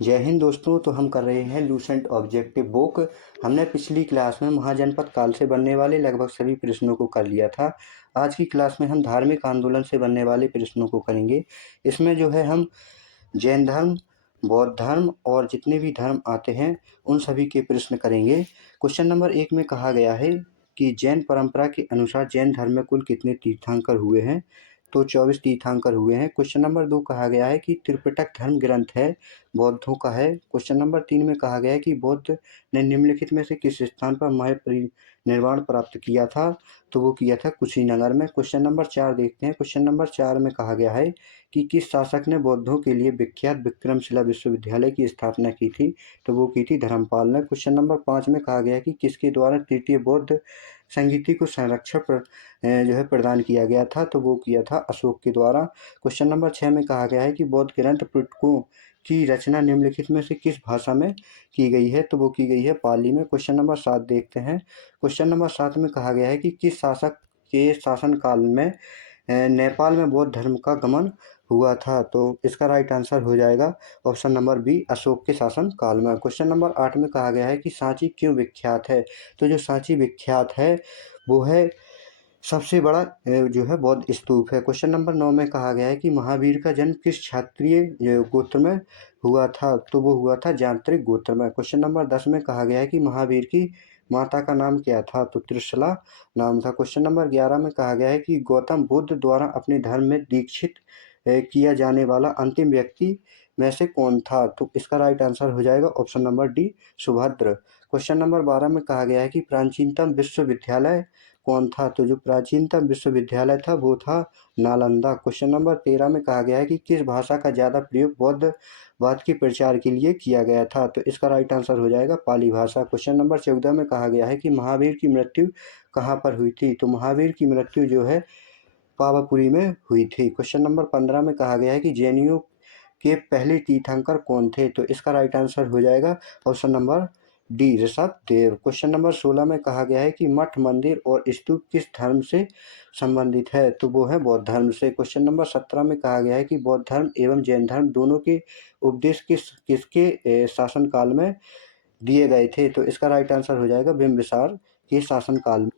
जय हिंद दोस्तों। तो हम कर रहे हैं लूसेंट ऑब्जेक्टिव बुक। हमने पिछली क्लास में महाजनपद काल से बनने वाले लगभग सभी प्रश्नों को कर लिया था। आज की क्लास में हम धार्मिक आंदोलन से बनने वाले प्रश्नों को करेंगे। इसमें जो है हम जैन धर्म, बौद्ध धर्म और जितने भी धर्म आते हैं उन सभी के प्रश्न करेंगे। क्वेश्चन नंबर 1 में कहा गया है कि जैन परंपरा के अनुसार जैन धर्म में कुल कितने तीर्थंकर हुए हैं। तो 24 तीर्थंकर हुए हैं। क्वेश्चन नंबर 2 कहा गया है कि त्रिपिटक धर्म ग्रंथ है, बौद्धों का है। क्वेश्चन नंबर 3 में कहा गया है कि बौद्ध ने निम्नलिखित में से किस स्थान पर महापरिनिर्वाण प्राप्त किया था। तो वो किया था कुशीनगर में। क्वेश्चन नंबर 4 देखते हैं। क्वेश्चन नंबर 4 में कहा गया है कि किस शासक ने बौद्धों के लिए विख्यात विक्रमशिला विश्वविद्यालय की स्थापना की थी। तो वो की थी धर्मपाल ने। क्वेश्चन नंबर 5 में कहा गया है कि किसके द्वारा तृतीय बौद्ध संगीति को संरक्षण जो है प्रदान किया गया था। तो वो किया था अशोक के द्वारा। क्वेश्चन नंबर 6 में कहा गया है कि बौद्ध ग्रंथ पिटकों की रचना निम्नलिखित में से किस भाषा में की गई है। तो वो की गई है पाली में। क्वेश्चन नंबर 7 देखते हैं। क्वेश्चन नंबर 7 में कहा गया है कि किस शासक के शासनकाल में नेपाल में बौद्ध धर्म का गमन हुआ था। तो इसका राइट आंसर हो जाएगा ऑप्शन नंबर बी, अशोक के शासन काल में। क्वेश्चन नंबर 8 में कहा गया है कि सांची क्यों विख्यात है। तो जो सांची विख्यात है वो है सबसे बड़ा जो है बौद्ध स्तूप है। क्वेश्चन नंबर 9 में कहा गया है कि महावीर का जन्म किस क्षत्रिय गोत्र में हुआ था। तो वो हुआ था जांत्रिक गोत्र में। क्वेश्चन नंबर 10 में कहा गया है कि महावीर की माता का नाम क्या था। तो त्रिशला नाम था। क्वेश्चन नंबर 11 में कहा गया है कि गौतम बुद्ध द्वारा अपने धर्म में दीक्षित किया जाने वाला अंतिम व्यक्ति में से कौन था। तो इसका राइट आंसर हो जाएगा option number D, Subhadra. Question number 12 में कहा गया है कि प्राचीनतम विश्वविद्यालय कौन था। तो जो प्राचीनतम विश्वविद्यालय था वो था नालंदा। क्वेश्चन नंबर 13 में कहा गया है कि किस भाषा का ज़्यादा प्रयोग बौद्धवाद के प्रचार के लिए किया गया था। तो इसका राइट आंसर हो जाएगा पाली भाषा। क्वेश्चन नंबर 14 में कहा गया है कि महावीर की मृत्यु कहाँ पर हुई थी। तो महावीर की मृत्यु जो है पावापुरी में हुई थी। क्वेश्चन नंबर 15 में कहा गया है कि जैनियों के पहले तीर्थंकर कौन थे। तो इसका राइट आंसर हो जाएगा option number D, Rishabh Dev. Question number 16 में कहा गया है कि मठ, मंदिर और स्तूप किस धर्म से संबंधित है। तो वो है बौद्ध धर्म से। क्वेश्चन नंबर 17 में कहा गया है कि बौद्ध धर्म एवं जैन धर्म दोनों के उपदेश किसके शासनकाल में दिए गए थे। तो इसका राइट आंसर हो जाएगा बिंबिसार के शासनकाल में।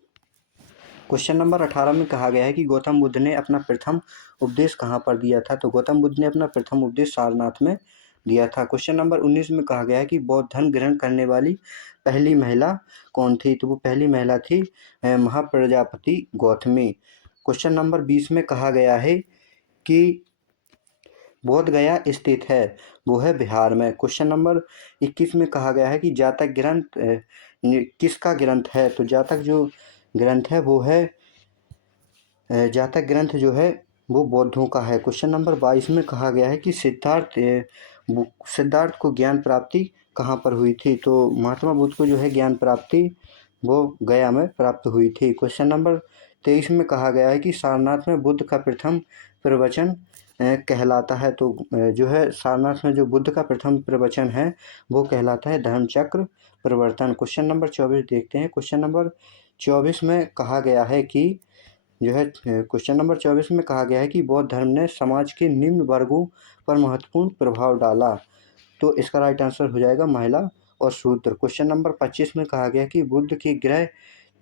क्वेश्चन नंबर 18 में कहा गया है कि गौतम बुद्ध ने अपना प्रथम उपदेश कहाँ पर दिया था। तो गौतम बुद्ध ने अपना प्रथम उपदेश सारनाथ में दिया था। क्वेश्चन नंबर 19 में कहा गया है कि बौद्ध धर्म ग्रहण करने वाली पहली महिला कौन थी। तो वो पहली महिला थी महाप्रजापति गौतमी। क्वेश्चन नंबर 20 में कहा गया है कि बोध गया स्थित है, वो है बिहार में। क्वेश्चन नंबर 21 में कहा गया है कि जातक ग्रंथ किसका ग्रंथ है। तो जातक जो ग्रंथ है वो है जातक ग्रंथ जो है वो बौद्धों का है। क्वेश्चन नंबर 22 में कहा गया है कि सिद्धार्थ को ज्ञान प्राप्ति कहाँ पर हुई थी। तो महात्मा बुद्ध को जो है ज्ञान प्राप्ति वो गया में प्राप्त हुई थी। क्वेश्चन नंबर 23 में कहा गया है कि सारनाथ में बुद्ध का प्रथम प्रवचन कहलाता है। तो जो है सारनाथ में जो बुद्ध का प्रथम प्रवचन है वो कहलाता है धर्मचक्र प्रवर्तन। क्वेश्चन नंबर 24 देखते हैं। क्वेश्चन नंबर 24 में कहा गया है कि जो है क्वेश्चन नंबर 24 में कहा गया है कि बौद्ध धर्म ने समाज के निम्न वर्गों पर महत्वपूर्ण प्रभाव डाला। तो इसका राइट आंसर हो जाएगा महिला और शूद्र। क्वेश्चन नंबर 25 में कहा गया कि बुद्ध के गृह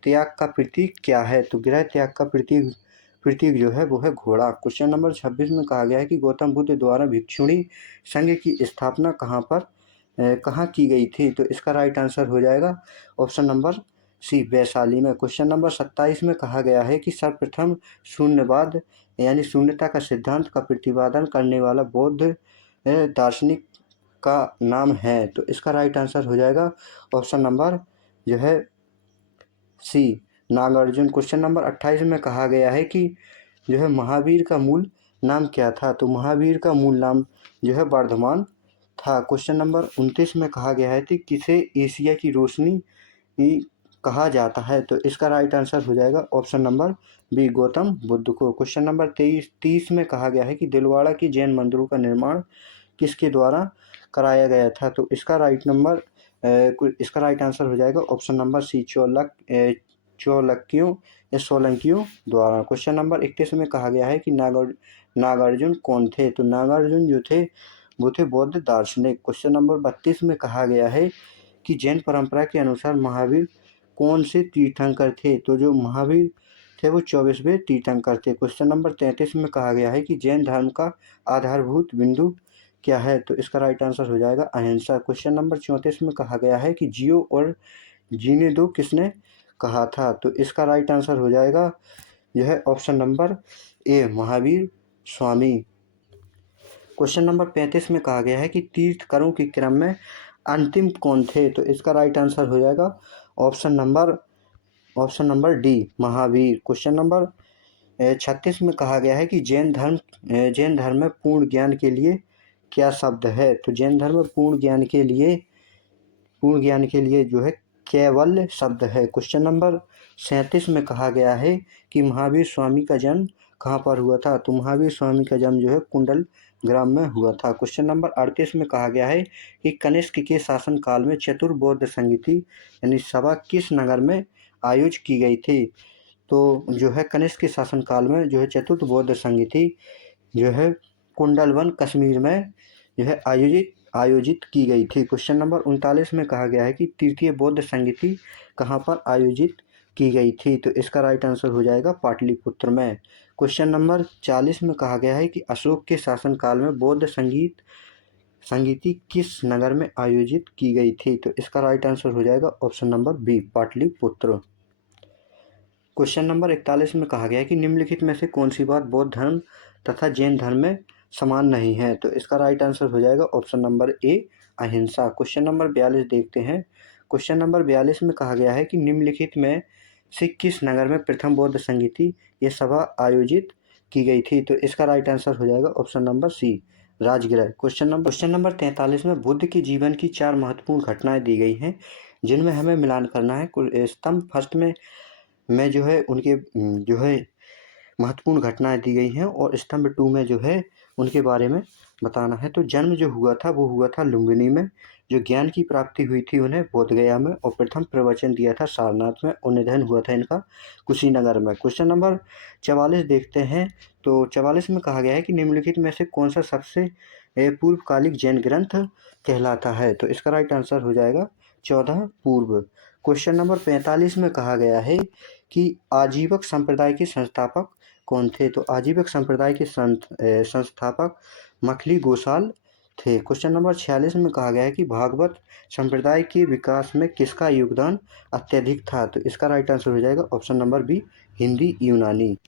त्याग का प्रतीक क्या है। तो गृह त्याग का प्रतीक जो है वो है घोड़ा। क्वेश्चन नंबर 26 में कहा गया है कि गौतम बुद्ध द्वारा भिक्षुणी संघ की स्थापना कहाँ की गई थी। तो इसका राइट आंसर हो जाएगा ऑप्शन नंबर सी, वैशाली में। क्वेश्चन नंबर 27 में कहा गया है कि सर्वप्रथम शून्यवाद यानी शून्यता का सिद्धांत का प्रतिपादन करने वाला बौद्ध दार्शनिक का नाम है। तो इसका राइट आंसर हो जाएगा ऑप्शन नंबर जो है सी, नागार्जुन। क्वेश्चन नंबर 28 में कहा गया है कि जो है महावीर का मूल नाम क्या था। तो महावीर का मूल नाम जो है वर्धमान था। क्वेश्चन नंबर 29 में कहा गया है कि किसे एशिया की रोशनी कहा जाता है। तो इसका राइट आंसर हो जाएगा option number B, Gautam Buddha को। क्वेश्चन नंबर 30 में कहा गया है कि दिलवाड़ा के जैन मंदिरों का निर्माण किसके द्वारा कराया गया था। तो इसका राइट आंसर हो जाएगा ऑप्शन नंबर सी, चौलक्कियों या सोलंकियों द्वारा। क्वेश्चन नंबर 31 में कहा गया है कि नागार्जुन कौन थे। तो नागार्जुन जो थे वो थे बौद्ध दार्शनिक। क्वेश्चन नंबर 32 में कहा गया है कि जैन परंपरा के अनुसार महावीर कौन से तीर्थंकर थे? तो जो महावीर थे वो 24वें तीर्थंकर थे। क्वेश्चन नंबर 33 में कहा गया है कि जैन धर्म का आधारभूत बिंदु क्या है? तो इसका राइट आंसर हो जाएगा अहिंसा। क्वेश्चन नंबर 34 में कहा गया है कि जियो और जीने दो किसने कहा था? तो इसका राइट आंसर हो जाएगा यह ऑप्शन नंबर ए, महावीर स्वामी। क्वेश्चन नंबर 35 में कहा गया है कि तीर्थकरों के क्रम में अंतिम कौन थे? तो इसका राइट आंसर हो जाएगा option number D, Mahavir. Question number 36 में कहा गया है कि जैन धर्म में पूर्ण ज्ञान के लिए क्या शब्द है? तो जैन धर्म में पूर्ण ज्ञान के लिए जो है कैवल्य शब्द है। क्वेश्चन नंबर 37 में कहा गया है कि महावीर स्वामी का जन्म कहाँ पर हुआ था? तो महावीर स्वामी का जन्म जो है कुंडल ग्राम में हुआ था। क्वेश्चन नंबर 38 में कहा गया है कि कनिष्क के शासन काल में चतुर्बौद्ध संगीति यानी सभा किस नगर में आयोजित की गई थी? तो जो है कनिष्क के शासन काल में जो है चतुर्थ बौद्ध संगीति जो है कुंडलवन कश्मीर में जो है आयोजित की गई थी। क्वेश्चन नंबर 39 में कहा गया है कि तृतीय बौद्ध संगीति कहाँ पर आयोजित की गई थी? तो इसका राइट आंसर हो जाएगा पाटलिपुत्र में। क्वेश्चन नंबर 40 में कहा गया है कि अशोक के शासनकाल में बौद्ध संगीति किस नगर में आयोजित की गई थी? तो इसका राइट आंसर हो जाएगा option number B, Pataliputra. Question number 41 में कहा गया है कि निम्नलिखित में से कौन सी बात बौद्ध धर्म तथा जैन धर्म में समान नहीं है? तो इसका राइट आंसर हो जाएगा ऑप्शन नंबर ए, अहिंसा। क्वेश्चन नंबर 42 देखते हैं। क्वेश्चन नंबर 42 में कहा गया है कि निम्नलिखित में से किस नगर में प्रथम बौद्ध संगीति ये सभा आयोजित की गई थी? तो इसका राइट आंसर हो जाएगा option number C, Rajagriha. Question number 43 में बुद्ध के जीवन की 4 महत्वपूर्ण घटनाएं दी गई हैं जिनमें हमें मिलान करना है। स्तंभ फर्स्ट में जो है उनके जो है महत्वपूर्ण घटनाएं दी गई हैं और स्तंभ 2 में जो है उनके बारे में बताना है। तो जन्म जो हुआ था वो हुआ था लुम्बिनी में, जो ज्ञान की प्राप्ति हुई थी उन्हें बोधगया में, और प्रथम प्रवचन दिया था सारनाथ में, और निधन हुआ था इनका कुशीनगर में। क्वेश्चन नंबर 44 देखते हैं। तो 44 में कहा गया है कि निम्नलिखित में से कौन सा सबसे पूर्वकालिक जैन ग्रंथ कहलाता है? तो इसका राइट आंसर हो जाएगा 14 पूर्व। क्वेश्चन नंबर 45 में कहा गया है कि आजीवक संप्रदाय के संस्थापक कौन थे? तो आजीवक संप्रदाय के संस्थापक मखली गोसाल थे। क्वेश्चन नंबर 46 में कहा गया है कि भागवत संप्रदाय के विकास में किसका योगदान अत्यधिक था? तो इसका राइट आंसर हो जाएगा ऑप्शन नंबर बी, हिंदी यूनानी।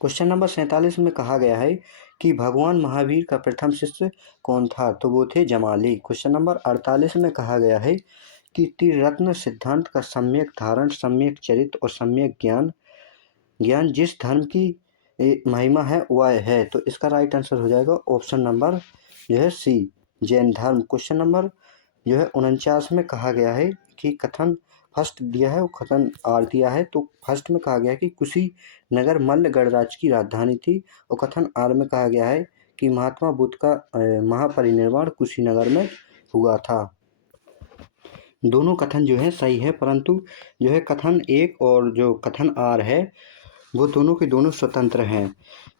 क्वेश्चन नंबर 47 में कहा गया है कि भगवान महावीर का प्रथम शिष्य कौन था? तो वो थे जमाली। क्वेश्चन नंबर 48 में कहा गया है कि त्रिरत्न सिद्धांत का सम्यक धारण, सम्यक चरित्र और सम्यक ज्ञान जिस धर्म की महिमा है वह है। तो इसका राइट आंसर हो जाएगा ऑप्शन नंबर जो है सी, जैन धर्म। क्वेश्चन नंबर जो है 49 में कहा गया है कि कथन फर्स्ट दिया है और कथन आर दिया है। तो फर्स्ट में कहा गया है कि कुशीनगर मल्ल गणराज्य की राजधानी थी, और कथन आर में कहा गया है कि महात्मा बुद्ध का महापरिनिर्वाण कुशीनगर में हुआ था। दोनों कथन जो है सही है, परंतु जो है कथन एक और जो कथन आर है वो दोनों के दोनों स्वतंत्र हैं,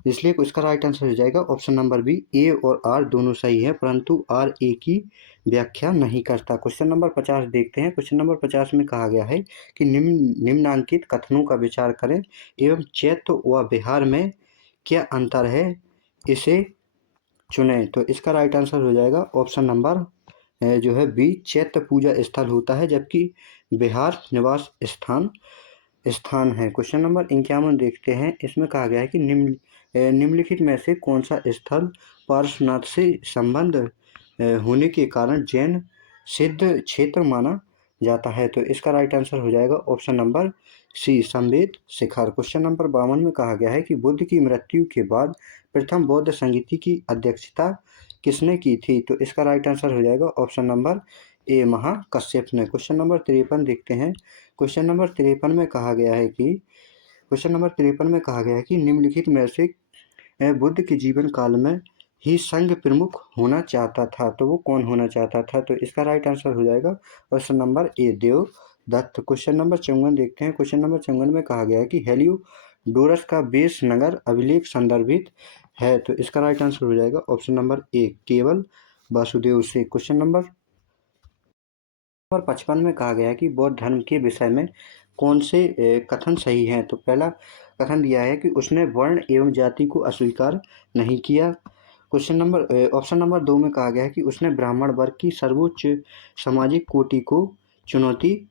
इसलिए इसका राइट आंसर हो जाएगा ऑप्शन नंबर बी, ए और आर दोनों सही है, परंतु आर ए की व्याख्या नहीं करता। क्वेश्चन नंबर 50 देखते हैं। क्वेश्चन नंबर 50 में कहा गया है कि निम्नांकित कथनों का विचार करें एवं चैत्य व बिहार में क्या अंतर है, इसे चुनें। तो इसका राइट आंसर हो जाएगा ऑप्शन नंबर जो है बी, चैत्य पूजा स्थल होता है जबकि बिहार निवास स्थान है। क्वेश्चन नंबर 51 देखते हैं। इसमें कहा गया है कि निम्नलिखित में से कौन सा स्थल पार्श्वनाथ से संबंध होने के कारण जैन सिद्ध क्षेत्र माना जाता है? तो इसका राइट आंसर हो जाएगा ऑप्शन नंबर सी, संवेद शिखर। क्वेश्चन नंबर 52 में कहा गया है कि बुद्ध की मृत्यु के बाद प्रथम बौद्ध संगीति की अध्यक्षता किसने की थी? तो इसका राइट आंसर हो जाएगा ऑप्शन नंबर ए, महाकश्यप ने। क्वेश्चन नंबर 53 देखते हैं। क्वेश्चन नंबर 53 में कहा गया है कि निम्नलिखित में से बुद्ध के जीवन काल में ही संघ प्रमुख होना चाहता था, तो वो कौन होना चाहता था? तो इसका राइट आंसर हो जाएगा option number A, Devadatta. Question number 54 देखते हैं। क्वेश्चन नंबर 54 में कहा गया है कि हेलियोडोरस का बेस नगर अभिलेख संदर्भित है, तो इसका राइट आंसर हो जाएगा ऑप्शन नंबर ए, केवल वासुदेव से। क्वेश्चन नंबर 55 में कहा गया है कि बौद्ध धर्म के विषय में कौन से कथन सही हैं। तो पहला कथन दिया है कि उसने वर्ण एवं जाति को अस्वीकार नहीं किया। क्वेश्चन नंबर ऑप्शन नंबर 2 में कहा गया है कि उसने ब्राह्मण वर्ग की सर्वोच्च सामाजिक कोटि को चुनौती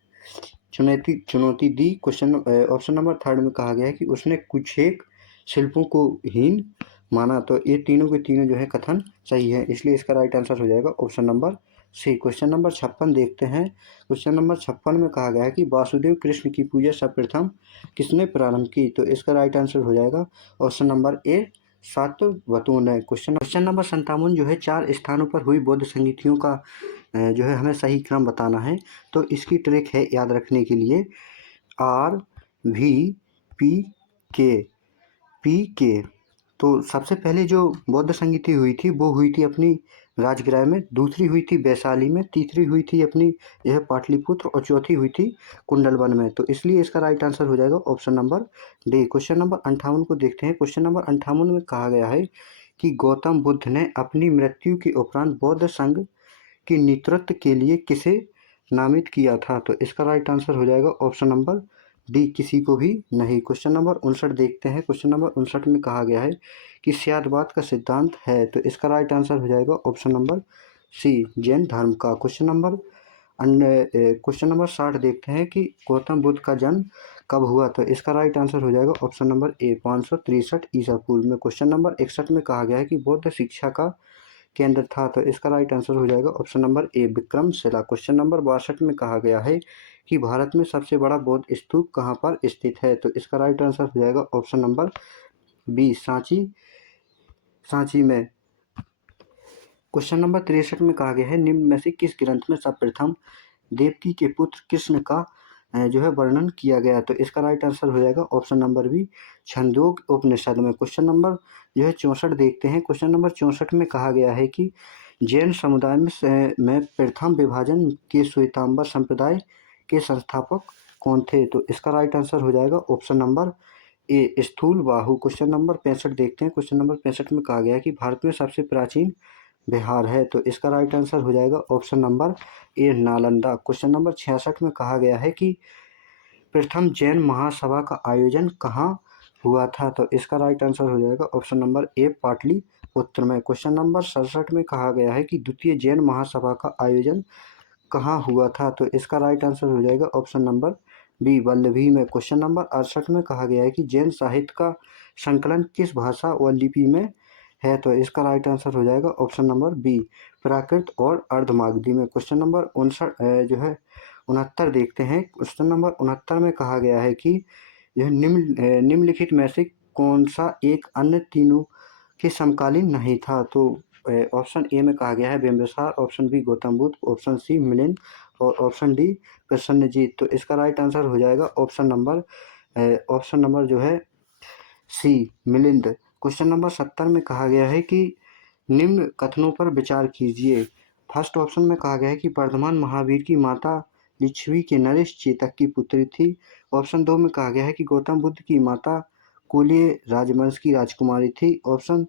चुनौती चुनौती दी। क्वेश्चन ऑप्शन नंबर 3 में कहा गया है कि उसने कुछ एक शिल्पों को हीन माना। तो ये तीनों के तीनों जो है कथन सही है, इसलिए इसका राइट आंसर हो जाएगा option number C. Question number 56 देखते हैं। क्वेश्चन नंबर 56 में कहा गया है कि वासुदेव कृष्ण की पूजा सर्वप्रथम किसने प्रारंभ की। तो इसका राइट आंसर हो जाएगा ऑप्शन नंबर ए, सातवतों ने। क्वेश्चन नंबर 57 जो है 4 स्थानों पर हुई बौद्ध संगीतियों का जो है हमें सही क्रम बताना है। तो इसकी ट्रिक है याद रखने के लिए आर वी पी के पी के। तो सबसे पहले जो बौद्ध संगीति हुई थी वो हुई थी अपनी राजगृह में, दूसरी हुई थी वैशाली में, तीसरी हुई थी अपनी यह पाटलिपुत्र और चौथी हुई थी कुंडलवन में। तो इसलिए इसका राइट आंसर हो जाएगा option number D. Question number 58 को देखते हैं। क्वेश्चन नंबर 58 में कहा गया है कि गौतम बुद्ध ने अपनी मृत्यु के उपरांत बौद्ध संघ के नेतृत्व के लिए किसे नामित किया था। तो इसका राइट आंसर हो जाएगा ऑप्शन नंबर डी, किसी को भी नहीं। क्वेश्चन नंबर 59 देखते हैं। क्वेश्चन नंबर 59 में कहा गया है कि स्यादवाद का सिद्धांत है। तो इसका राइट आंसर हो जाएगा ऑप्शन नंबर सी, जैन धर्म का। क्वेश्चन नंबर 60 देखते हैं कि गौतम बुद्ध का जन्म कब हुआ। तो इसका राइट आंसर हो जाएगा ऑप्शन नंबर ए, 563 ईसा पूर्व में। क्वेश्चन नंबर 61 में कहा गया है कि बौद्ध शिक्षा का केंद्र था। तो इसका राइट आंसर हो जाएगा ऑप्शन नंबर ए, विक्रमशिला। क्वेश्चन नंबर 62 में कहा गया है कि भारत में सबसे बड़ा बौद्ध स्तूप कहाँ पर स्थित है। तो इसका राइट आंसर हो जाएगा ऑप्शन नंबर बी, सांची में। क्वेश्चन नंबर 63 में कहा गया है निम्न में से किस ग्रंथ में सर्वप्रथम देवकी के पुत्र कृष्ण का जो है वर्णन किया गया। तो इसका राइट आंसर हो जाएगा ऑप्शन नंबर बी, छंदोग्य उपनिषद में। क्वेश्चन नंबर जो है 64 देखते हैं। क्वेश्चन नंबर 64 में कहा गया है कि जैन समुदाय में प्रथम विभाजन के श्वेतांबर संप्रदाय के संस्थापक कौन थे। तो इसका राइट आंसर हो जाएगा ऑप्शन नंबर ए, स्थूल बाहु। क्वेश्चन नंबर 65 देखते हैं। क्वेश्चन नंबर 65 में कहा गया है कि भारत में सबसे प्राचीन बिहार है। तो इसका राइट आंसर हो जाएगा ऑप्शन नंबर ए, नालंदा। क्वेश्चन नंबर 66 में कहा गया है कि प्रथम जैन महासभा का आयोजन कहाँ हुआ था। तो इसका राइट आंसर हो जाएगा ऑप्शन नंबर ए, पाटलिपुत्र में। क्वेश्चन नंबर 67 में कहा गया है कि द्वितीय जैन महासभा का आयोजन कहाँ हुआ था। तो इसका राइट आंसर हो जाएगा ऑप्शन नंबर बी, वल्लभी में। क्वेश्चन नंबर 68 में कहा गया है कि जैन साहित्य का संकलन किस भाषा और लिपि में है। तो इसका राइट आंसर हो जाएगा ऑप्शन नंबर बी, प्राकृत और अर्धमागधी में। क्वेश्चन नंबर 69 देखते हैं। क्वेश्चन नंबर 69 में कहा गया है कि यह निम्नलिखित में से कौन सा एक अन्य तीनों के समकालीन नहीं था। तो ऑप्शन ए में कहा गया है Bimbisara, option B Gautam Buddha, option C Milinda और ऑप्शन डी प्रसन्नजीत। तो इसका राइट आंसर हो जाएगा ऑप्शन नंबर जो है सी, मिलिंद। क्वेश्चन नंबर 70 में कहा गया है कि निम्न कथनों पर विचार कीजिए। फर्स्ट ऑप्शन में कहा गया है कि वर्धमान महावीर की माता लिच्छवी के नरेश चेतक की पुत्री थी। ऑप्शन 2 में कहा गया है कि गौतम बुद्ध की माता कुलीय राजवंश की राजकुमारी थी। ऑप्शन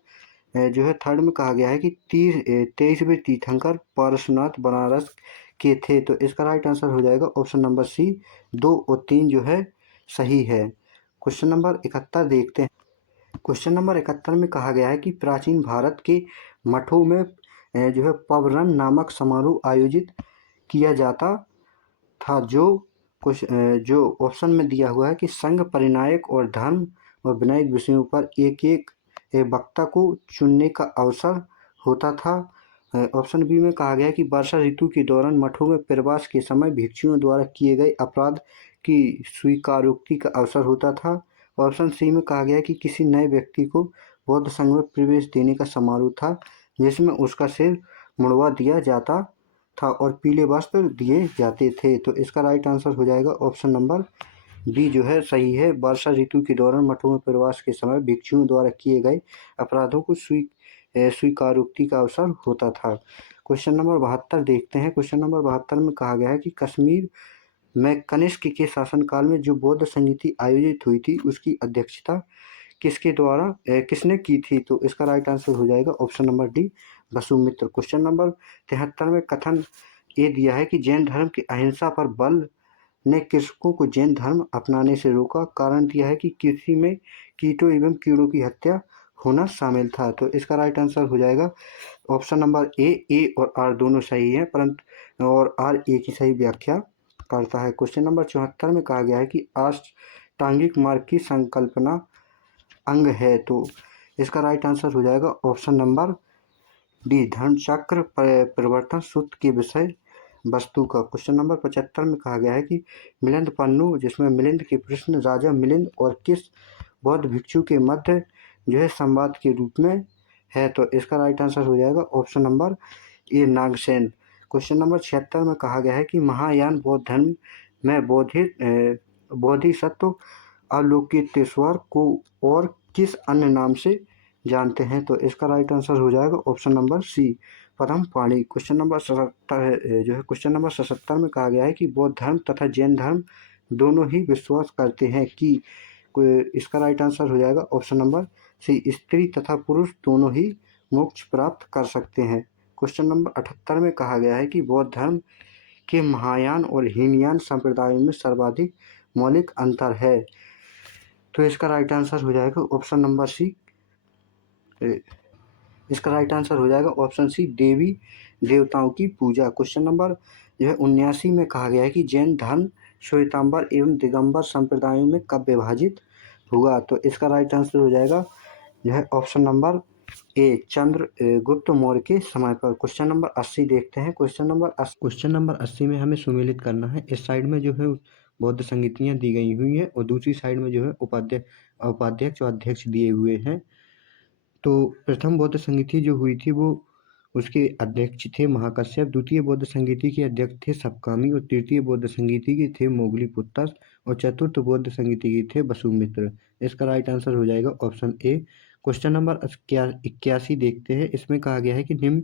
जो है थर्ड में कहा गया है कि 23वें तीर्थंकर पारसनाथ बनारस के थे। तो इसका राइट आंसर हो जाएगा ऑप्शन नंबर सी, 2 और 3 जो है सही है। क्वेश्चन नंबर 71 देखते हैं। क्वेश्चन नंबर 71 में कहा गया है कि प्राचीन भारत के मठों में जो है पवरन नामक समारोह आयोजित किया जाता था। जो ऑप्शन में दिया हुआ है कि संघ परिनायक और धर्म और विनय विषयों पर एक एक वक्ता को चुनने का अवसर होता था। ऑप्शन बी में कहा गया है कि वर्षा ऋतु के दौरान मठों में प्रवास के समय भिक्षुओं द्वारा किए गए अपराध की स्वीकारोक्ति का अवसर होता था। ऑप्शन सी में कहा गया है कि किसी नए व्यक्ति को बौद्ध संघ में प्रवेश देने का समारोह था, जिसमें उसका सिर मुड़वा दिया जाता था और पीले वस्त्र दिए जाते थे। तो इसका राइट आंसर हो जाएगा ऑप्शन नंबर बी जो है सही है, वर्षा ऋतु के दौरान मठों में प्रवास के समय भिक्षुओं द्वारा किए गए अपराधों को स्वीकारोक्ति का अवसर होता था। क्वेश्चन नंबर 72 देखते हैं। क्वेश्चन नंबर 72 में कहा गया है कि कश्मीर में कनिष्क के शासनकाल में जो बौद्ध संगीति आयोजित हुई थी उसकी अध्यक्षता किसके द्वारा किसने की थी? तो इसका राइट आंसर हो जाएगा option number D, Vasumitra. Question number 73 में कथन ये दिया है कि जैन धर्म की अहिंसा पर बल ने कृषकों को जैन धर्म अपनाने से रोका। कारण दिया है कि कृषि में कीटों एवं कीड़ों की हत्या होना शामिल था। तो इसका राइट आंसर हो जाएगा ऑप्शन नंबर ए और आर दोनों सही है, परंतु और आर ए की सही व्याख्या करता है। क्वेश्चन नंबर 74 में कहा गया है कि अष्टांगिक मार्ग की संकल्पना अंग है। तो इसका राइट आंसर हो जाएगा ऑप्शन नंबर डी, धर्मचक्र परिवर्तन सूत्र के विषय वस्तु का। क्वेश्चन नंबर 75 में कहा गया है कि मिलिंद पन्नु, जिसमें मिलिंद के प्रश्न राजा मिलिंद और किस बौद्ध भिक्षु के मध्य संवाद के रूप में है। तो इसका राइट आंसर हो जाएगा option number A, Nagasena. Question number 76 में कहा गया है कि महायान बौद्ध धर्म में बोधिसत्व अवलोकितेश्वर को और किस अन्य नाम से जानते हैं? तो इसका राइट आंसर हो जाएगा ऑप्शन नंबर सी, प्रथम पाणी। क्वेश्चन नंबर 77 में कहा गया है कि बौद्ध धर्म तथा जैन धर्म दोनों ही विश्वास करते हैं कि इसका राइट आंसर हो जाएगा ऑप्शन नंबर सी, स्त्री तथा पुरुष दोनों ही मोक्ष प्राप्त कर सकते हैं। क्वेश्चन नंबर 78 में कहा गया है कि बौद्ध धर्म के महायान और हीनयान संप्रदायों में सर्वाधिक मौलिक अंतर है। तो इसका राइट आंसर हो जाएगा ऑप्शन नंबर सी, इसका राइट आंसर हो जाएगा ऑप्शन सी, देवी देवताओं की पूजा। क्वेश्चन नंबर 79 में कहा गया है कि जैन धर्म श्वेतांबर एवं दिगंबर संप्रदायों में कब विभाजित हुआ? तो इसका राइट आंसर हो जाएगा ऑप्शन नंबर ए, चंद्रगुप्त मौर्य के समय पर। क्वेश्चन नंबर 80 देखते हैं। क्वेश्चन नंबर 80 में हमें सुमेलित करना है। इस साइड में जो है बौद्ध संगीतियाँ दी गई हुई हैं और दूसरी साइड में जो है उपाध्यक्ष और अध्यक्ष दिए हुए हैं। तो प्रथम बौद्ध संगीति जो हुई थी वो उसके अध्यक्ष थे महाकश्यप, द्वितीय बौद्ध संगीति के अध्यक्ष थे सपकामी और तृतीय बौद्ध संगीति के थे मोगलीपुत्तस और चतुर्थ बौद्ध संगीति के थे वसुमित्र। इसका राइट आंसर हो जाएगा ऑप्शन ए। क्वेश्चन नंबर 81 देखते हैं। इसमें कहा गया है कि निम्न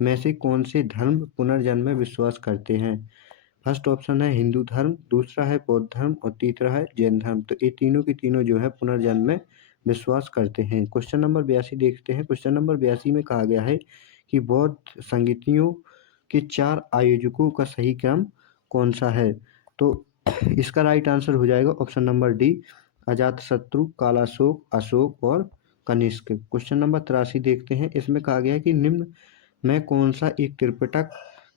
में से कौन से धर्म पुनर्जन्म में विश्वास करते हैं? फर्स्ट ऑप्शन है हिंदू धर्म, दूसरा है बौद्ध धर्म और तीसरा है जैन धर्म। तो ये तीनों की तीनों जो है पुनर्जन्म में विश्वास करते हैं। क्वेश्चन नंबर 82 देखते हैं। क्वेश्चन नंबर 82 में कहा गया है कि बौद्ध संगीतियों के 4 आयोजकों का सही क्रम कौन सा है? तो इसका राइट आंसर हो जाएगा option number D, Ajatashatru, Kalashoka, Ashok और कनिष्क। क्वेश्चन नंबर 83 देखते हैं। इसमें कहा गया है कि निम्न में कौन सा एक त्रिपिटक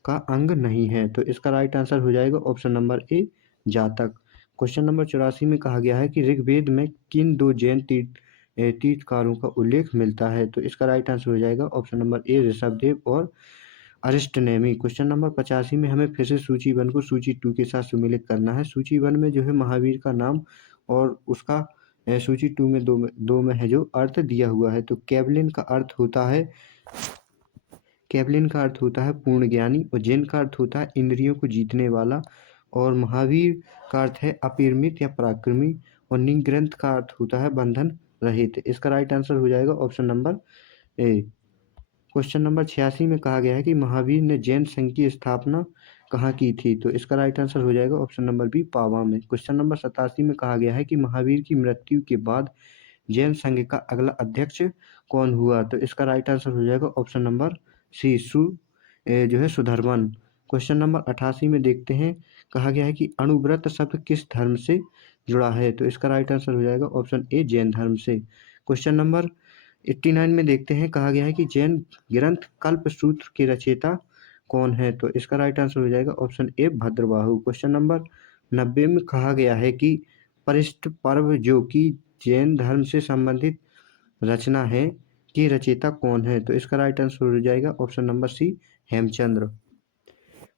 का अंग नहीं है? तो इसका राइट आंसर हो जाएगा ऑप्शन नंबर ए, जातक। क्वेश्चन नंबर 84 में कहा गया है कि ऋग्वेद में किन 2 जैन तीर्थकारों का उल्लेख मिलता है? तो इसका राइट आंसर हो जाएगा ऑप्शन नंबर ए, ऋषभदेव और अरिष्टनेमी। क्वेश्चन नंबर 85 में हमें फिर से सूची 1 को सूची 2 के साथ सम्मिलित करना है। सूची 1 में जो है महावीर का नाम और उसका सूची 2 में दो में है जो अर्थ दिया हुआ है। तो कैवलिन का अर्थ होता है पूर्ण ज्ञानी और जैन का अर्थ होता है इंद्रियों को जीतने वाला और महावीर का अर्थ है अपरिमित या पराक्रमी और निग्रंथ का अर्थ होता है बंधन रहित। इसका राइट आंसर हो जाएगा ऑप्शन नंबर ए। क्वेश्चन नंबर 86 में कहा गया है कि महावीर ने जैन संघ की स्थापना कहाँ की थी? तो इसका राइट आंसर हो जाएगा ऑप्शन नंबर बी, पावा में। क्वेश्चन नंबर 87 में कहा गया है कि महावीर की मृत्यु के बाद जैन संघ का अगला अध्यक्ष कौन हुआ? तो इसका राइट आंसर हो जाएगा ऑप्शन नंबर सी, जो है सुधर्मन। क्वेश्चन नंबर 88 में देखते हैं। कहा गया है कि अणुव्रत शब्द किस धर्म से जुड़ा है? तो इसका राइट आंसर हो जाएगा ऑप्शन ए, जैन धर्म से। क्वेश्चन नंबर 89 में देखते हैं। कहा गया है कि जैन ग्रंथ कल्पसूत्र के रचयिता कौन है? तो इसका राइट आंसर हो जाएगा option A, Bhadrabahu. Question number 90 में कहा गया है कि परिष्ट पर्व जो कि जैन धर्म से संबंधित रचना है कि रचयिता कौन है? तो इसका राइट आंसर हो जाएगा option number C, Hemachandra.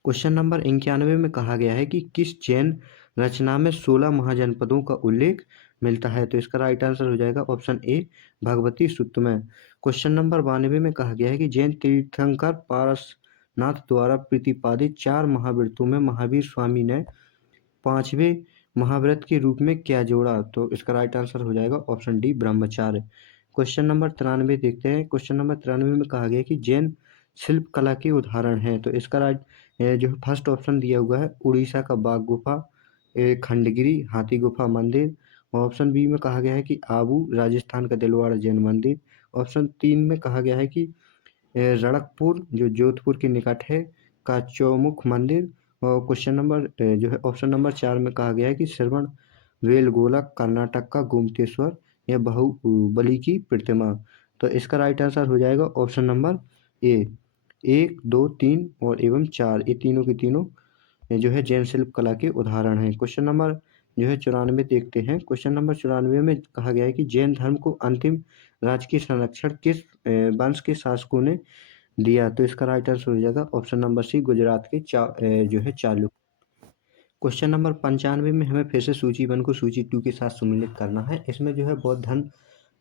Question number 91 में कहा गया है कि किस जैन रचना में 16 महाजनपदों का उल्लेख मिलता है? तो इसका राइट आंसर हो जाएगा ऑप्शन ए, भगवती सूक्त में। क्वेश्चन नंबर 92 में कहा गया है कि जैन तीर्थंकर पारसनाथ द्वारा प्रतिपादित 4 महाव्रतों में महावीर स्वामी ने 5वें महाव्रत के रूप में क्या जोड़ा? तो इसका राइट आंसर हो जाएगा ऑप्शन डी, ब्रह्मचार्य। क्वेश्चन नंबर 93 देखते हैं। क्वेश्चन नंबर 93 में कहा गया है कि जैन शिल्प कला के उदाहरण हैं। तो इसका राइट जो फर्स्ट ऑप्शन दिया हुआ है उड़ीसा का बाघ गुफा, खंडगिरी हाथी गुफा मंदिर ऑप्शन बी में कहा गया है कि आबू राजस्थान का दिलवाड़ा जैन मंदिर। ऑप्शन 3 में कहा गया है कि रणकपुर जो जोधपुर के निकट है का चौमुख मंदिर। और क्वेश्चन नंबर जो है ऑप्शन नंबर 4 में कहा गया है कि श्रवण बेलगोला कर्नाटक का गोमतेश्वर या बाहुबली की प्रतिमा। तो इसका राइट आंसर हो जाएगा ऑप्शन नंबर ए। 1, 2, 3 और एवं 4 ये तीनों के तीनों ये जो है जैन शिल्प कला के उदाहरण हैं। क्वेश्चन नंबर जो है 94 देखते हैं। क्वेश्चन नंबर 94 में कहा गया है कि जैन धर्म को अंतिम राजकीय संरक्षण किस वंश के शासकों ने दिया। तो इसका राइट आंसर हो जाएगा ऑप्शन नंबर सी, गुजरात के जो है चालुक्य। क्वेश्चन नंबर 95 में हमें फिर से सूची 1 को सूची 2 के साथ सम्मिलित करना है। इसमें जो है बौद्ध धर्म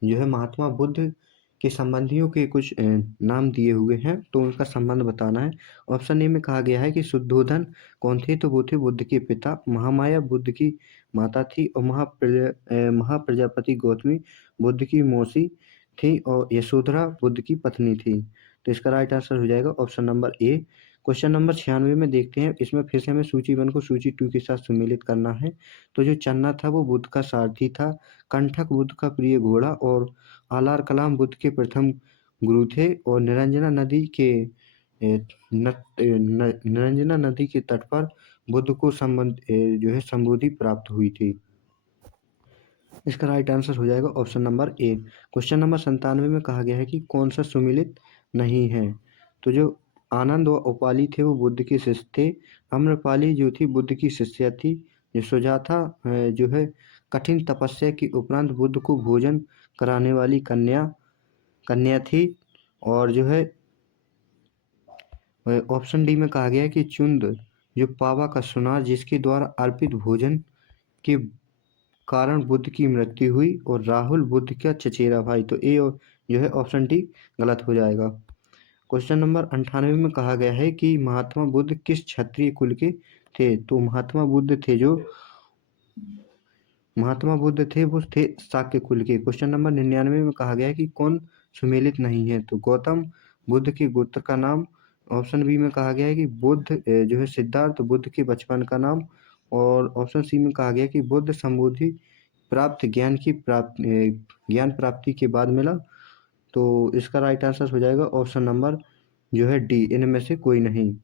जो है महात्मा बुद्ध के संबंधियों के कुछ नाम दिए हुए हैं, तो उनका संबंध बताना है। ऑप्शन ए में कहा गया है कि शुद्धोधन कौन थे, तो वो थे बुद्ध के पिता। महामाया बुद्ध की माता थी और महाप्रजापति गौतमी बुद्ध की मौसी थी और यशोधरा बुद्ध की पत्नी थी। तो इसका राइट आंसर हो जाएगा ऑप्शन नंबर ए। क्वेश्चन नंबर 96 में देखते हैं। इसमें फिर से हमें सूची 1 को सूची 2 के साथ सम्मिलित करना है। तो जो चन्ना था वो बुद्ध का सारथी था, कंठक बुद्ध का प्रिय घोड़ा और आलार कलाम बुद्ध के प्रथम गुरु थे और निरंजना नदी के तट पर बुद्ध को जो है संबोधि प्राप्त हुई थी। इसका राइट आंसर हो जाएगा ऑप्शन नंबर ए। क्वेश्चन नंबर 97 में कहा गया है कि कौन सा सुमिलित नहीं है। तो जो आनंद व उपाली थे वो बुद्ध के शिष्य थे। अम्रपाली जो थी बुद्ध की शिष्या थी। जो सुजाता जो है कठिन तपस्या के उपरांत बुद्ध को भोजन कराने वाली कन्या थी। और जो है ऑप्शन डी में कहा गया है कि चुंद जो पावा का सुनार जिसके द्वारा अर्पित भोजन के कारण बुद्ध की मृत्यु हुई और राहुल बुद्ध का चचेरा भाई। तो ए जो है ऑप्शन डी गलत हो जाएगा। क्वेश्चन नंबर 98 में कहा गया है कि महात्मा बुद्ध किस क्षत्रिय कुल के थे। तो महात्मा बुद्ध वो थे शाक्य कुल के। क्वेश्चन नंबर 99 में कहा गया है कि कौन सुमेलित नहीं है। तो गौतम बुद्ध के गोत्र का नाम। ऑप्शन बी में कहा गया है कि बुद्ध जो है सिद्धार्थ बुद्ध के बचपन का नाम। और ऑप्शन सी में कहा गया कि बुद्ध संबोधि प्राप्त ज्ञान प्राप्ति के बाद मिला। तो इसका राइट आंसर हो जाएगा ऑप्शन नंबर जो है डी, इनमें से कोई नहीं।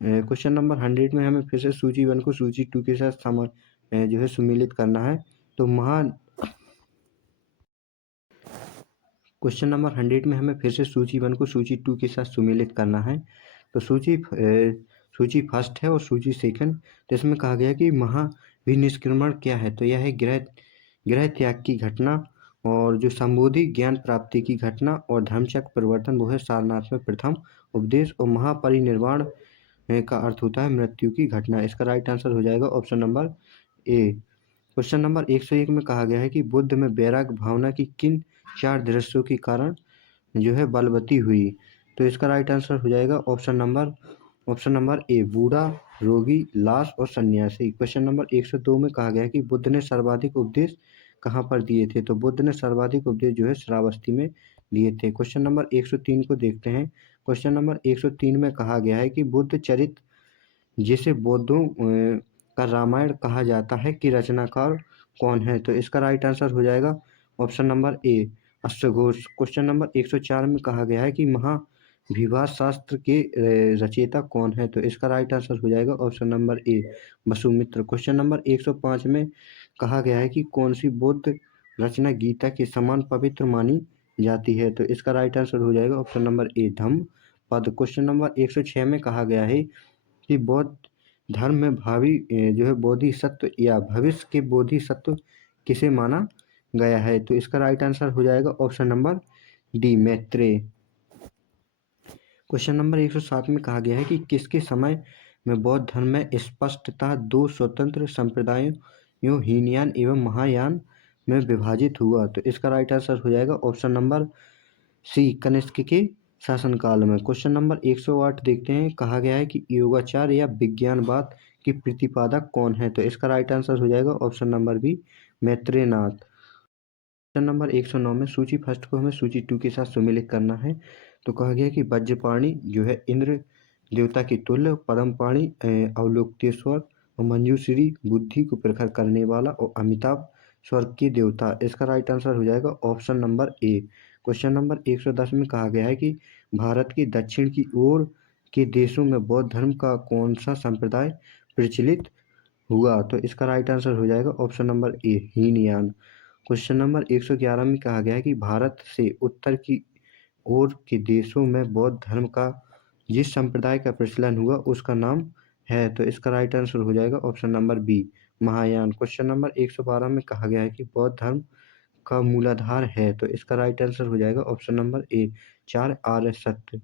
क्वेश्चन नंबर 100 में हमें फिर से सूची 1 को सूची 2 के साथ जो है सम्मिलित करना है। तो क्वेश्चन नंबर 100 में हमें फिर से सूची 1 को सूची 2 के साथ सम्मिलित करना है। तो सूची फर्स्ट है और सूची सेकंड। तो इसमें कहा गया कि महाविनिष्क्रमण क्या है। तो यह है गृह त्याग की घटना और जो संबोधि ज्ञान प्राप्ति की घटना और धर्मचक्र परिवर्तन वो है सारनाथ में प्रथम उपदेश। और महापरिनिर्वाण का अर्थ होता है मृत्यु की घटना। इसका राइट आंसर हो जाएगा ऑप्शन नंबर ए। क्वेश्चन नंबर 101 में कहा गया है कि बुद्ध में वैराग्य भावना की किन 4 दृश्यों के कारण जो है बलवती हुई। तो इसका राइट आंसर हो जाएगा ऑप्शन नंबर ए, बूढ़ा, रोगी, लाश और सन्यासी। क्वेश्चन नंबर 102 में कहा गया है कि बुद्ध ने सर्वाधिक उपदेश कहाँ पर दिए थे। तो बुद्ध ने सर्वाधिक उपदेश जो है श्रावस्ती में दिए थे। क्वेश्चन नंबर 103 को देखते हैं। क्वेश्चन नंबर 103 में कहा गया है कि बुद्ध चरित जिसे बौद्धों का रामायण कहा जाता है कि रचनाकार कौन है। तो इसका राइट आंसर हो जाएगा ऑप्शन नंबर ए, अश्वघोष। क्वेश्चन नंबर 104 में कहा गया है कि महाविभाष शास्त्र के रचयिता कौन है। तो इसका राइट आंसर हो जाएगा ऑप्शन नंबर ए, वसुमित्र। क्वेश्चन नंबर 105 में कहा गया है कि कौन सी बौद्ध रचना गीता के समान पवित्र मानी जाती है। तो इसका राइट आंसर हो जाएगा ऑप्शन नंबर ए, धम्मपद। क्वेश्चन नंबर 106 में कहा गया है कि बौद्ध धर्म में भावी जो है बोधिसत्व या भविष्य के बोधिसत्व किसे माना गया है। तो इसका राइट आंसर हो जाएगा option number D, Maitreya. Question number 107 में कहा गया है कि किसके समय में बौद्ध धर्म में स्पष्टतः 2 स्वतंत्र संप्रदायों हीनयान एवं महायान में विभाजित हुआ। तो इसका राइट आंसर हो जाएगा ऑप्शन नंबर सी, कनिष्क के शासनकाल में। क्वेश्चन नंबर 108 देखते हैं। कहा गया है कि योगाचार या विज्ञानवाद की प्रतिपादक कौन है। तो इसका राइट आंसर हो जाएगा option number B, Maitreyanatha. Question number 109 में सूची फर्स्ट को हमें सूची 2 के साथ सम्मिलित करना है। तो कहा गया कि वज्रपाणी जो है इंद्र देवता के तुल्य, पद्मपाणी अवलोकितेश्वर और मंजूश्री बुद्धि को प्रखर करने वाला और अमिताभ स्वर्ग की देवता। इसका राइट आंसर हो जाएगा ऑप्शन नंबर ए। क्वेश्चन नंबर 110 में कहा गया है कि भारत की दक्षिण की ओर के देशों में बौद्ध धर्म का कौन सा संप्रदाय प्रचलित हुआ। तो इसका राइट आंसर हो जाएगा ऑप्शन नंबर ए, हीनयान। क्वेश्चन नंबर 111 में कहा गया है कि भारत से उत्तर की ओर के देशों में बौद्ध धर्म का जिस संप्रदाय का प्रचलन हुआ उसका नाम है। तो इसका राइट आंसर हो जाएगा option number B, Mahayana. Question number 112 में कहा गया है कि बौद्ध धर्म का मूलाधार है। तो इसका राइट आंसर हो जाएगा ऑप्शन नंबर ए, 4 आर्य सत्य।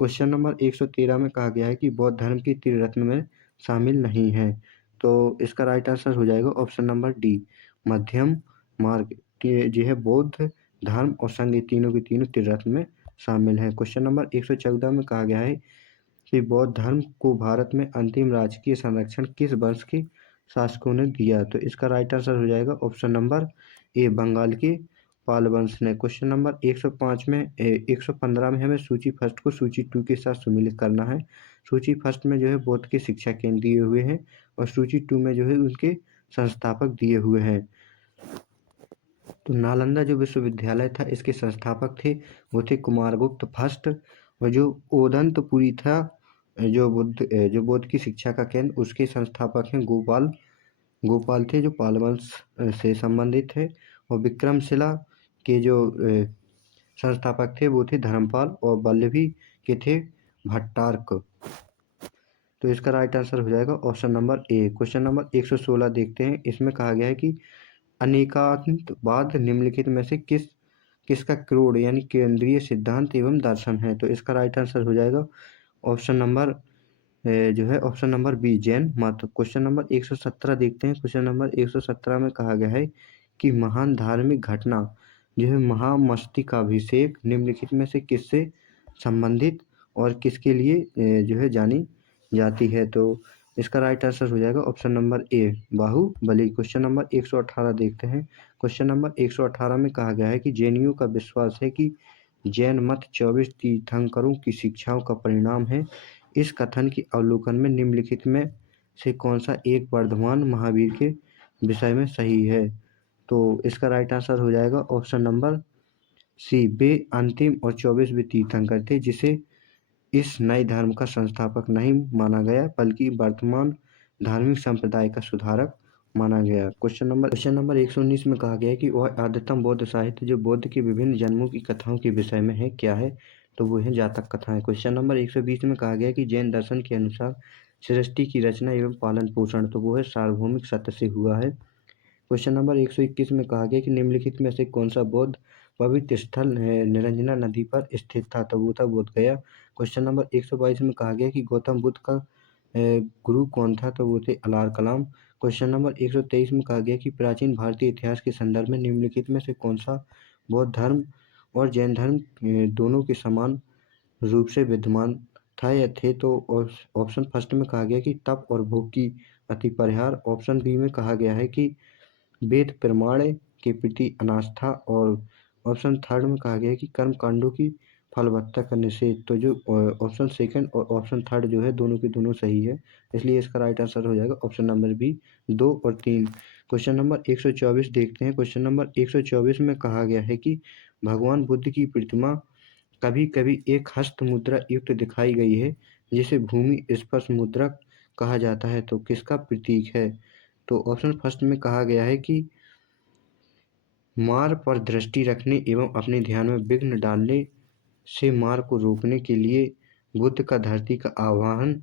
क्वेश्चन नंबर 113 में कहा गया है कि बौद्ध धर्म की त्रिरत्न में शामिल नहीं है। तो इसका राइट आंसर हो जाएगा ऑप्शन नंबर डी, मध्यम मार्ग। जो है बौद्ध धर्म और संघ ये तीनों के तीनों त्रिरत्न में शामिल है। क्वेश्चन नंबर 114 में कहा गया है कि बौद्ध धर्म को भारत में अंतिम राजकीय संरक्षण किस वंश के शासकों ने दिया। तो इसका राइट आंसर हो जाएगा ऑप्शन नंबर ए, बंगाल के पाल वंश ने। क्वेश्चन नंबर 115 में हमें सूची फर्स्ट को सूची टू के साथ सम्मिलित करना है। सूची फर्स्ट में जो है बौद्ध के शिक्षा केंद्र दिए हुए हैं और सूची टू में जो है उनके संस्थापक दिए हुए हैं। तो नालंदा जो विश्वविद्यालय था इसके संस्थापक थे वो थे कुमारगुप्त फर्स्ट, और जो ओदंतपुरी था जो बौद्ध की शिक्षा का केंद्र उसके संस्थापक हैं गोपाल थे जो पाल वंश से संबंधित थे। और विक्रमशिला के जो संस्थापक थे वो थे धर्मपाल, और वल्लभी के थे भट्टारक। तो इसका राइट आंसर हो जाएगा ऑप्शन नंबर ए। क्वेश्चन नंबर 116 देखते हैं। इसमें कहा गया है कि अनेकांतवाद निम्नलिखित में से किसका क्रोड यानी केंद्रीय सिद्धांत एवं दर्शन है। तो इसका राइट आंसर हो जाएगा ऑप्शन नंबर जो है ऑप्शन नंबर बी, जैन मत। क्वेश्चन नंबर 117 देखते हैं। क्वेश्चन नंबर 117 में कहा गया है कि महान धार्मिक घटना जो है महामस्तकाभिषेक निम्नलिखित में से किससे संबंधित और किसके लिए जो है जानी जाती है। तो इसका राइट आंसर हो जाएगा option number A, Bahubali. Question number 118 देखते हैं। क्वेश्चन नंबर 118 में कहा गया है कि जैनियों का विश्वास है कि जैन मत 24 तीर्थंकरों की शिक्षाओं का परिणाम है। इस कथन के अवलोकन में निम्नलिखित में से कौन सा एक वर्धमान महावीर के विषय में सही है। तो इसका राइट आंसर हो जाएगा ऑप्शन नंबर सी, वे अंतिम और 24वें तीर्थंकर थे जिसे इस नए धर्म का संस्थापक नहीं माना गया बल्कि वर्तमान धार्मिक संप्रदाय का सुधारक माना गया। क्वेश्चन नंबर 119 में कहा गया है कि वह आद्यतम बौद्ध साहित्य जो बौद्ध के विभिन्न जन्मों की कथाओं के विषय में है क्या है। तो वो है जातक कथाएं। क्वेश्चन नंबर 120 में कहा गया है कि जैन दर्शन के अनुसार सृष्टि की रचना एवं पालन पोषण तो वो है सार्वभौमिक सत्य से हुआ है। क्वेश्चन नंबर 121 में कहा गया कि निम्नलिखित में से कौन सा बौद्ध पवित्र स्थल निरंजना नदी पर स्थित था। तो वो था बोध गया। क्वेश्चन नंबर 122 में कहा गया कि गौतम बुद्ध का गुरु कौन था। तो वो थे अलार कलाम। क्वेश्चन नंबर 123 में कहा गया कि प्राचीन भारतीय इतिहास के संदर्भ में निम्नलिखित में से कौन सा बौद्ध धर्म और जैन धर्म दोनों के समान रूप से विद्यमान था या थे। तो ऑप्शन फर्स्ट में कहा गया कि तप और भोग की अति परिहार। ऑप्शन बी में कहा गया है कि वेद प्रमाण के प्रति अनास्था, और ऑप्शन थर्ड में कहा गया है कि कर्म कांडों की फलवत्ता का निषेध। तो जो ऑप्शन सेकंड और ऑप्शन थर्ड जो है दोनों के दोनों सही है, इसलिए इसका राइट आंसर हो जाएगा ऑप्शन नंबर बी, 2 और 3। क्वेश्चन नंबर 124 देखते हैं। क्वेश्चन नंबर 124 में कहा गया है कि भगवान बुद्ध की प्रतिमा कभी कभी एक हस्त मुद्रा युक्त दिखाई गई है जिसे भूमि स्पर्श मुद्रा कहा जाता है। तो किसका प्रतीक है। तो ऑप्शन फर्स्ट में कहा गया है कि मार पर दृष्टि रखने एवं अपने ध्यान में विघ्न डालने से मार को रोकने के लिए बुद्ध का धरती का आवाहन।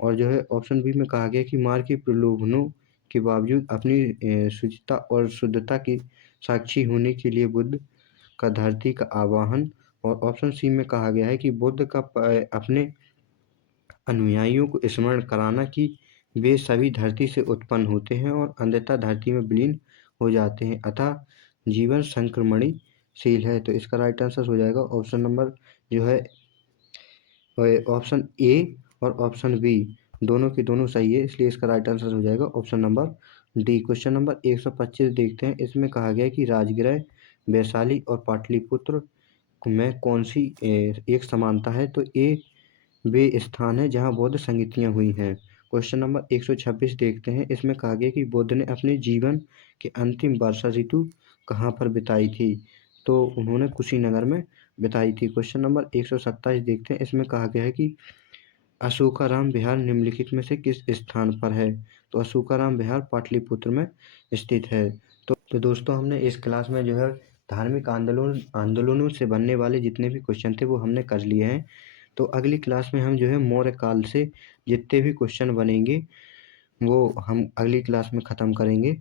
और जो है ऑप्शन बी में कहा गया कि मार के प्रलोभनों के बावजूद अपनी शुचिता और शुद्धता की साक्षी होने के लिए बुद्ध का धरती का आवाहन। और ऑप्शन सी में कहा गया है कि बुद्ध का अपने अनुयायियों को स्मरण कराना कि वे सभी धरती से उत्पन्न होते हैं और अंततः धरती में विलीन हो जाते हैं, अतः जीवन संक्रमणीशील है। तो इसका राइट आंसर हो जाएगा ऑप्शन नंबर जो है ऑप्शन ए और ऑप्शन बी दोनों के दोनों सही है, इसलिए इसका राइट आंसर हो जाएगा option number D. Question number 125 देखते हैं। इसमें कहा गया है कि राजगृह, वैशाली और पाटलिपुत्र में कौन सी एक समानता है। तो ए वे स्थान हैं जहाँ बौद्ध संगीतियाँ हुई हैं। क्वेश्चन नंबर 126 देखते हैं। इसमें कहा गया कि बुद्ध ने अपने जीवन के अंतिम वर्षा ऋतु कहाँ पर बिताई थी? तो उन्होंने कुशीनगर में बिताई थी। क्वेश्चन नंबर 127 देखते हैं। इसमें कहा गया है कि अशोकाराम विहार निम्नलिखित में से किस स्थान पर है? तो अशोकाराम विहार पाटलिपुत्र में स्थित है। तो दोस्तों, हमने इस क्लास में जो है धार्मिक आंदोलनों से बनने वाले जितने भी क्वेश्चन थे वो हमने कर लिए हैं। तो अगली क्लास में हम जो है मौर्य काल से जितने भी क्वेश्चन बनेंगे वो हम अगली क्लास में ख़त्म करेंगे।